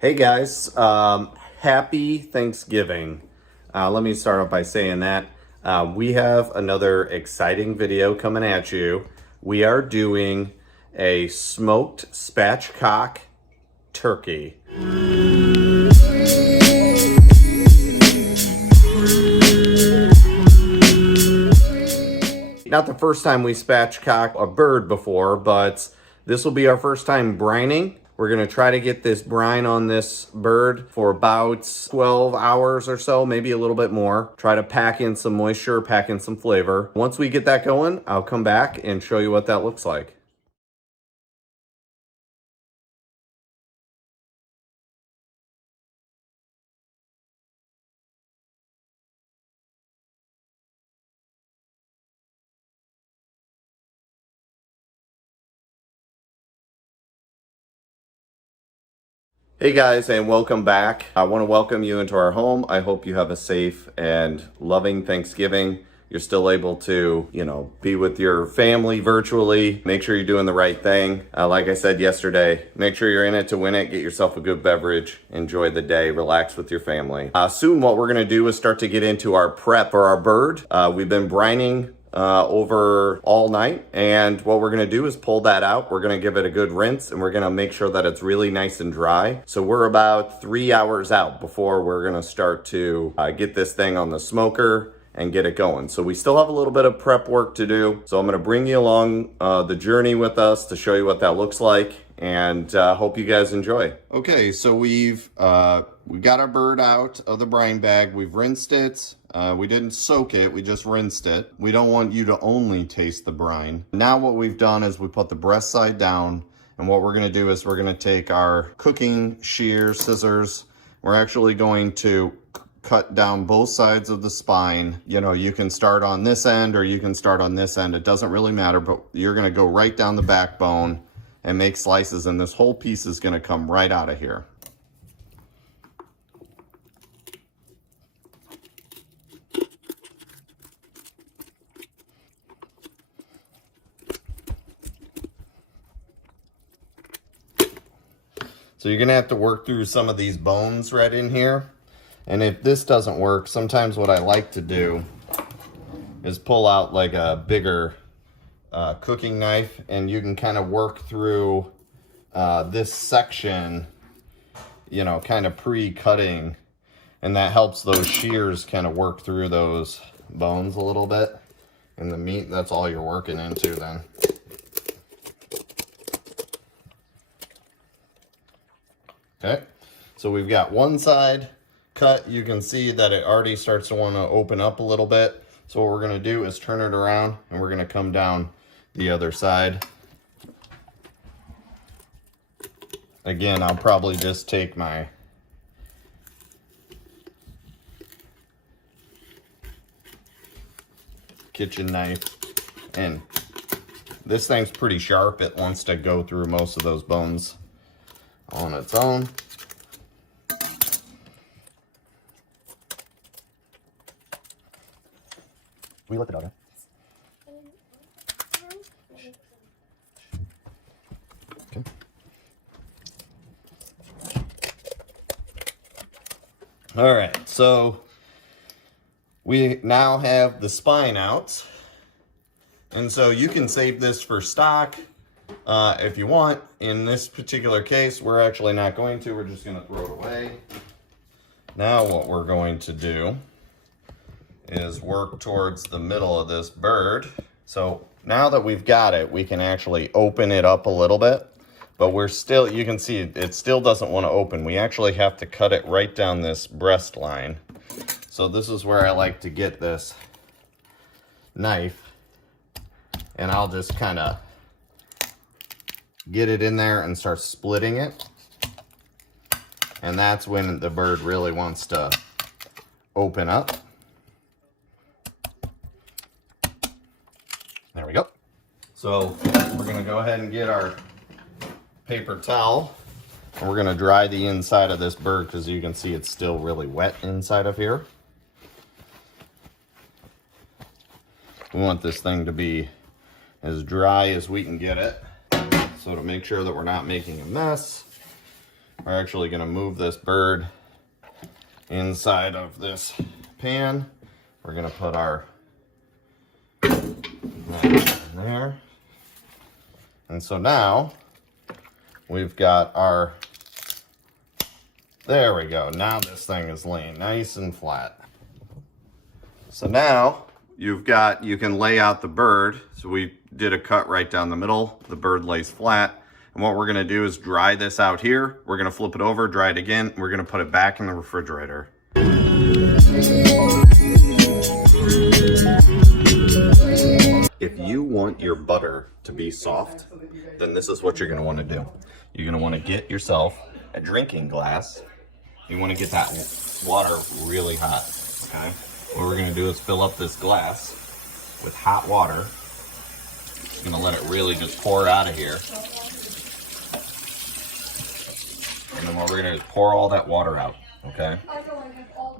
Hey guys, happy Thanksgiving. Let me start off by saying that we have another exciting video coming at you. We are doing a smoked spatchcock turkey. Not the first time we spatchcock a bird before, but this will be our first time brining. We're gonna try to get this brine on this bird for about 12 hours or so, maybe a little bit more. Try to pack in some moisture, pack in some flavor. Once we get that going, I'll come back and show you what that looks like. Hey guys, and welcome back. I want to welcome you into our home. I hope you have a safe and loving Thanksgiving. You're still able to, be with your family virtually. Make sure you're doing the right thing. Like I said yesterday, make sure you're in it to win it. Get yourself a good beverage. Enjoy the day. Relax with your family. Soon what we're going to do is start to get into our prep for our bird. We've been brining over all night, and what we're going to do is pull that out. We're going to give it a good rinse, and we're going to make sure that it's really nice and dry. So we're about 3 hours out before we're going to start to get this thing on the smoker and get it going. So we still have a little bit of prep work to do. So I'm going to bring you along the journey with us to show you what that looks like, and hope you guys enjoy. Okay, so we got our bird out of the brine bag. We've rinsed it. We didn't soak it, we just rinsed it. We don't want you to only taste the brine. Now what we've done is we put the breast side down, and what we're gonna do is we're gonna take our cooking shear scissors. We're actually going to cut down both sides of the spine. You can start on this end or you can start on this end. It doesn't really matter, but you're gonna go right down the backbone and make slices, and this whole piece is gonna come right out of here. So you're gonna have to work through some of these bones right in here. And if this doesn't work, sometimes what I like to do is pull out like a bigger cooking knife, and you can kind of work through this section, kind of pre-cutting, and that helps those shears kind of work through those bones a little bit. And the meat, that's all you're working into then. Okay, so we've got one side cut. You can see that it already starts to want to open up a little bit. So what we're going to do is turn it around, and we're going to come down the other side. Again, I'll probably just take my kitchen knife, and this thing's pretty sharp. It wants to go through most of those bones on its own. We looked it over. Okay. All right, so we now have the spine out, and so you can save this for stock if you want. In this particular case, we're actually not going to. We're just going to throw it away. Now what we're going to do is work towards the middle of this bird. So now that we've got it, we can actually open it up a little bit, but we're still, you can see it still doesn't want to open. We actually have to cut it right down this breast line. So this is where I like to get this knife, and I'll just kind of get it in there and start splitting it. And that's when the bird really wants to open up. There we go. So we're gonna go ahead and get our paper towel, and we're gonna dry the inside of this bird, because you can see it's still really wet inside of here. We want this thing to be as dry as we can get it, so to make sure that we're not making a mess, we're actually gonna move this bird inside of this pan. We're gonna put our that in there. And so now we've got our, there we go. Now this thing is laying nice and flat. So now you can lay out the bird. So we did a cut right down the middle. The bird lays flat. And what we're gonna do is dry this out here. We're gonna flip it over, dry it again. We're gonna put it back in the refrigerator. If you want your butter to be soft, then this is what you're gonna wanna do. You're gonna wanna get yourself a drinking glass. You wanna get that water really hot, okay? What we're gonna do is fill up this glass with hot water. Just gonna let it really just pour out of here. And then what we're gonna do is pour all that water out, okay?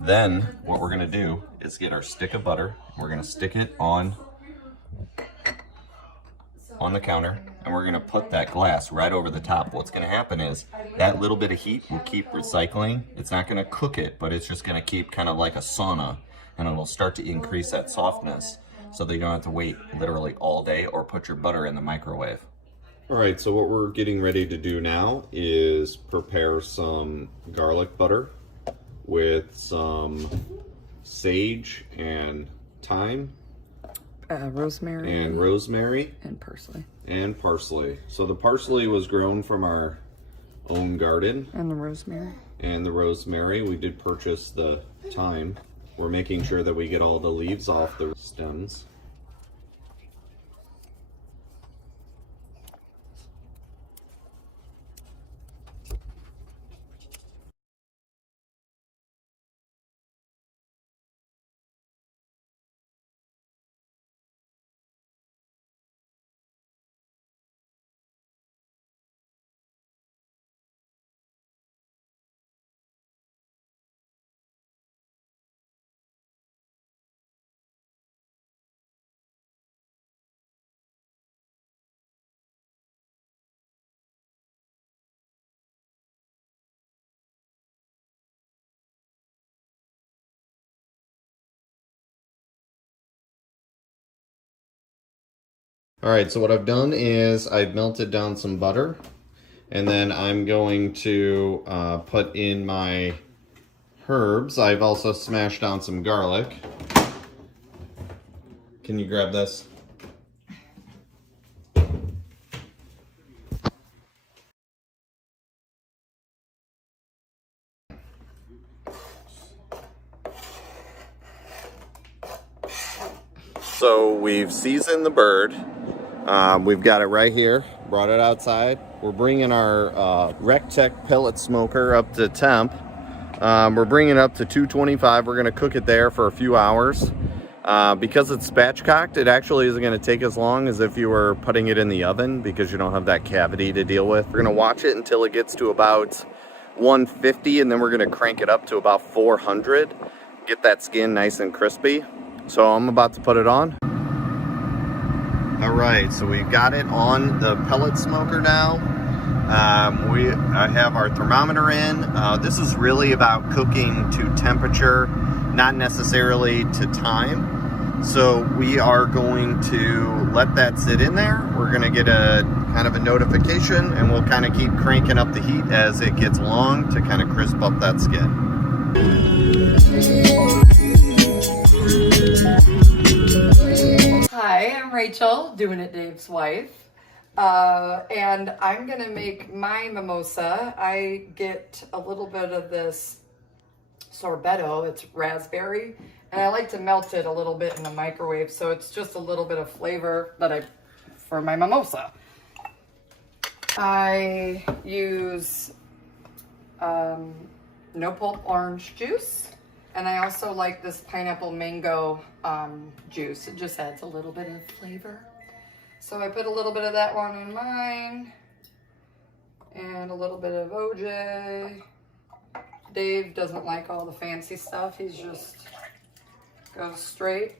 Then what we're gonna do is get our stick of butter. We're gonna stick it on the counter, and we're gonna put that glass right over the top. What's gonna happen is that little bit of heat will keep recycling. It's not gonna cook it, but it's just gonna keep kind of like a sauna, and it'll start to increase that softness so that you don't have to wait literally all day or put your butter in the microwave. All right, so what we're getting ready to do now is prepare some garlic butter with some sage and thyme. Rosemary. And rosemary. And parsley. And parsley. So the parsley was grown from our own garden. And the rosemary. And the rosemary. We did purchase the thyme. We're making sure that we get all the leaves off the stems. All right, so what I've done is I've melted down some butter, and then I'm going to put in my herbs. I've also smashed down some garlic. Can you grab this? So we've seasoned the bird. We've got it right here, brought it outside. We're bringing our Recteq pellet smoker up to temp. We're bringing it up to 225. We're gonna cook it there for a few hours. Because it's spatchcocked, it actually isn't gonna take as long as if you were putting it in the oven because you don't have that cavity to deal with. We're gonna watch it until it gets to about 150, and then we're gonna crank it up to about 400. Get that skin nice and crispy. So I'm about to put it on. All right, so we've got it on the pellet smoker now. I have our thermometer in. This is really about cooking to temperature, not necessarily to time. So we are going to let that sit in there. We're gonna get a kind of a notification, and we'll kind of keep cranking up the heat as it gets long to kind of crisp up that skin. Hi, I'm Rachel, Doing It Dave's wife, and I'm gonna make my mimosa. I get a little bit of this sorbetto, it's raspberry, and I like to melt it a little bit in the microwave, so it's just a little bit of flavor that for my mimosa. I use no pulp orange juice. And I also like this pineapple mango juice. It just adds a little bit of flavor. So I put a little bit of that one in mine. And a little bit of OJ. Dave doesn't like all the fancy stuff. He's just goes straight.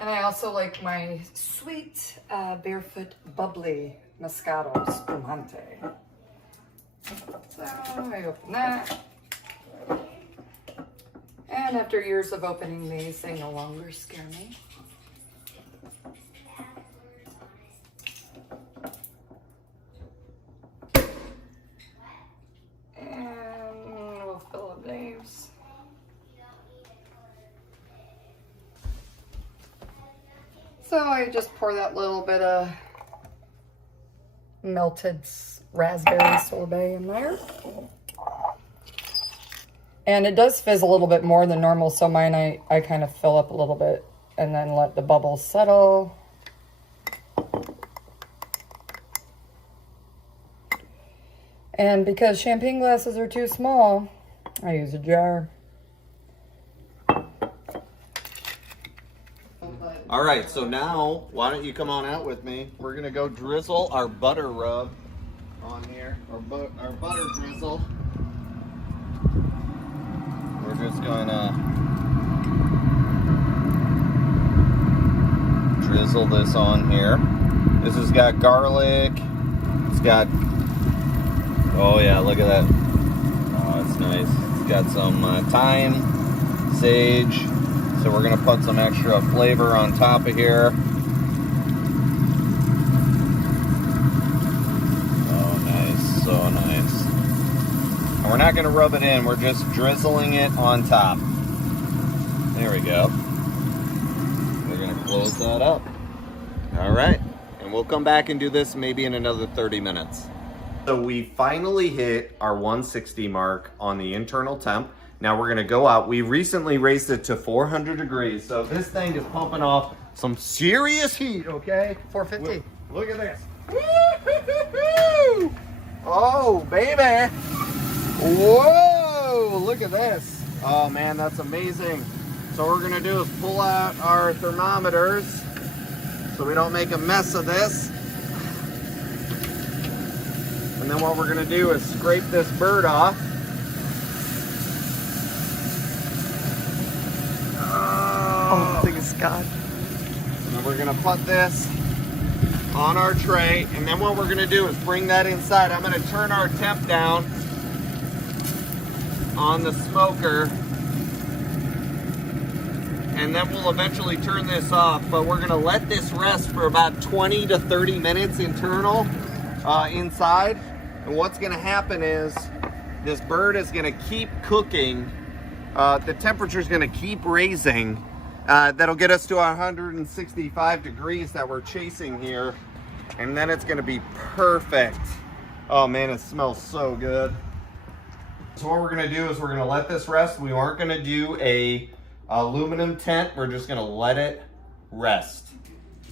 And I also like my sweet barefoot bubbly Moscato Spumante. So I open that. And after years of opening these, they no longer scare me. And we'll fill up these. So I just pour that little bit of melted raspberry sorbet in there. And it does fizz a little bit more than normal, so mine I kind of fill up a little bit and then let the bubbles settle. And because champagne glasses are too small, I use a jar. All right, so now, why don't you come on out with me? We're gonna go drizzle our butter rub on here, our butter drizzle. We're just gonna drizzle this on here. This has got garlic, it's got, oh yeah, look at that. Oh, it's nice. It's got some thyme, sage. So we're gonna put some extra flavor on top of here. Oh, nice, so nice. And we're not gonna rub it in, we're just drizzling it on top. There we go. We're gonna close that up. All right, and we'll come back and do this maybe in another 30 minutes. So we finally hit our 160 mark on the internal temp. Now we're gonna go out. We recently raised it to 400 degrees. So this thing is pumping off some serious heat, okay? 450. Look at this. Woo-hoo-hoo-hoo! Oh, baby. Whoa, look at this. Oh man, that's amazing. So what we're gonna do is pull out our thermometers so we don't make a mess of this. And then what we're gonna do is scrape this bird off. Oh, please, God. And we're gonna put this on our tray, and then what we're gonna do is bring that inside. I'm gonna turn our temp down on the smoker, and then we'll eventually turn this off, but we're gonna let this rest for about 20 to 30 minutes internal, inside. And what's gonna happen is this bird is gonna keep cooking. The temperature is gonna keep raising. That'll get us to 165 degrees that we're chasing here. And then it's gonna be perfect. Oh man, it smells so good. So what we're gonna do is we're gonna let this rest. We aren't gonna do a aluminum tent. We're just gonna let it rest.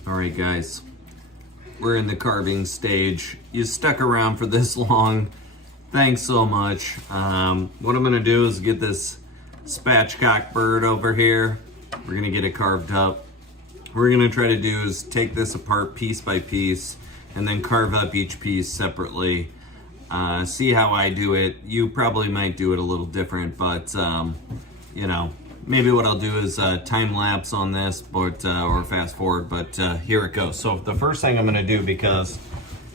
All right, guys, we're in the carving stage. You stuck around for this long. Thanks so much. What I'm gonna do is get this spatchcock bird over here. We're gonna get it carved up. What we're gonna try to do is take this apart piece by piece and then carve up each piece separately. See how I do it. You probably might do it a little different, but you know, maybe what I'll do is time lapse on this, but or fast forward, but here it goes. So the first thing I'm gonna do, because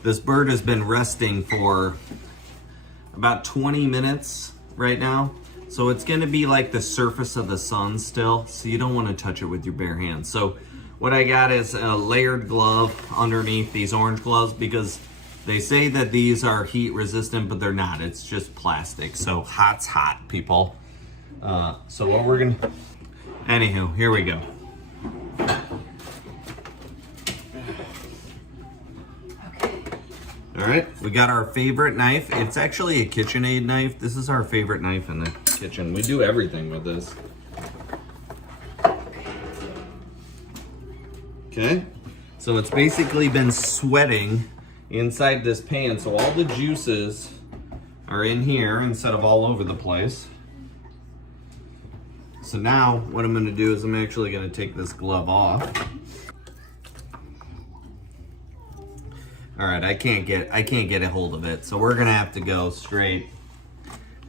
this bird has been resting for about 20 minutes right now, so it's gonna be like the surface of the sun still, so you don't wanna touch it with your bare hands. So what I got is a layered glove underneath these orange gloves, because they say that these are heat resistant, but they're not. It's just plastic, so hot's hot, people. So what we're gonna, anywho, here we go. All right, we got our favorite knife. It's actually a KitchenAid knife. This is our favorite knife in the kitchen. We do everything with this. Okay, so it's basically been sweating inside this pan, so all the juices are in here instead of all over the place. So now what I'm gonna do is I'm actually gonna take this glove off. All right, I can't get a hold of it, so we're gonna have to go straight.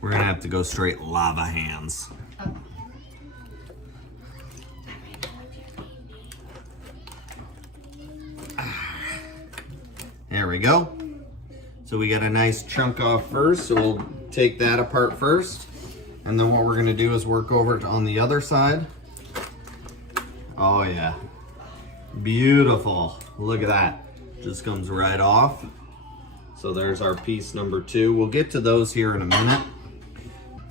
We're gonna have to go straight lava hands. There we go. So we got a nice chunk off first, so we'll take that apart first. And then what we're gonna do is work over to on the other side. Oh yeah, beautiful. Look at that, just comes right off. So there's our piece number 2. We'll get to those here in a minute.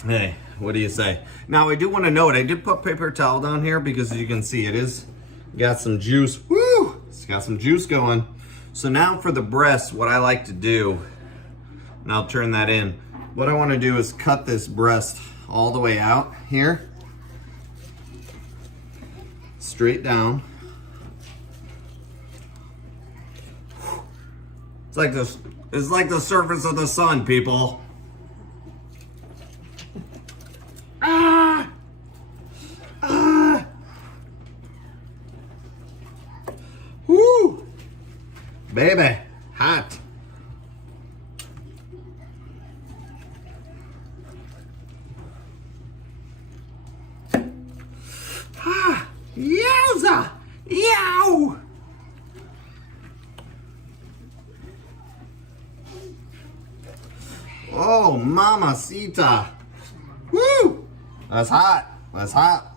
Hey, what do you say? Now I do want to note, I did put paper towel down here because as you can see, it is got some juice. Woo! It's got some juice going. So now for the breast, what I like to do, and I'll turn that in. What I want to do is cut this breast all the way out here, straight down. It's like this. It's like the surface of the sun, people. Ah! Ah! Woo! Baby, hot. Ah! Yowza! Yow! Oh, mamacita. Woo! That's hot. That's hot.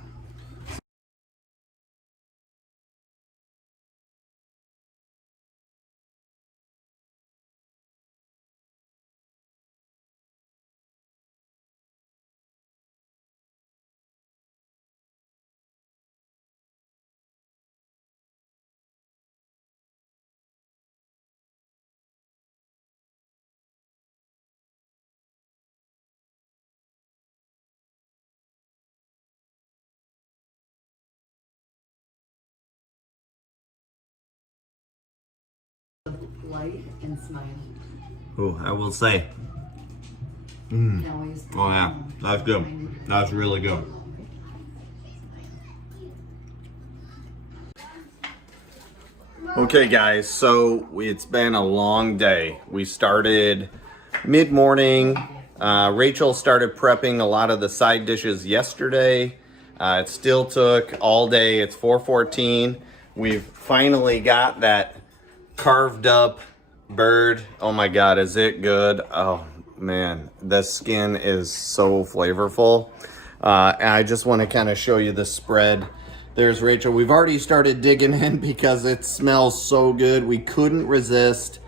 Light and smile. Oh, I will say. Oh yeah, that's good. That's really good. Okay guys, so it's been a long day. We started mid-morning. Rachel started prepping a lot of the side dishes yesterday. It still took all day. It's 4:14. We've finally got that carved up bird. Oh my God, is it good? Oh man, the skin is so flavorful. And I just want to kind of show you the spread. There's Rachel. We've already started digging in because it smells so good. We couldn't resist.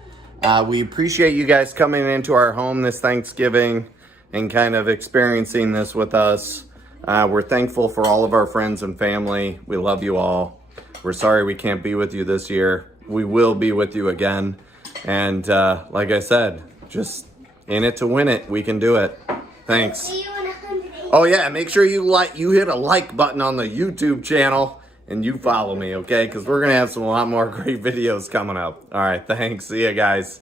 We appreciate you guys coming into our home this Thanksgiving and kind of experiencing this with us. We're thankful for all of our friends and family. We love you all. We're sorry we can't be with you this year. We will be with you again. And like I said, just in it to win it. We can do it. Thanks. Oh yeah, make sure you hit a like button on the YouTube channel and you follow me, okay? Because we're gonna have a lot more great videos coming up. All right, thanks. See ya, guys.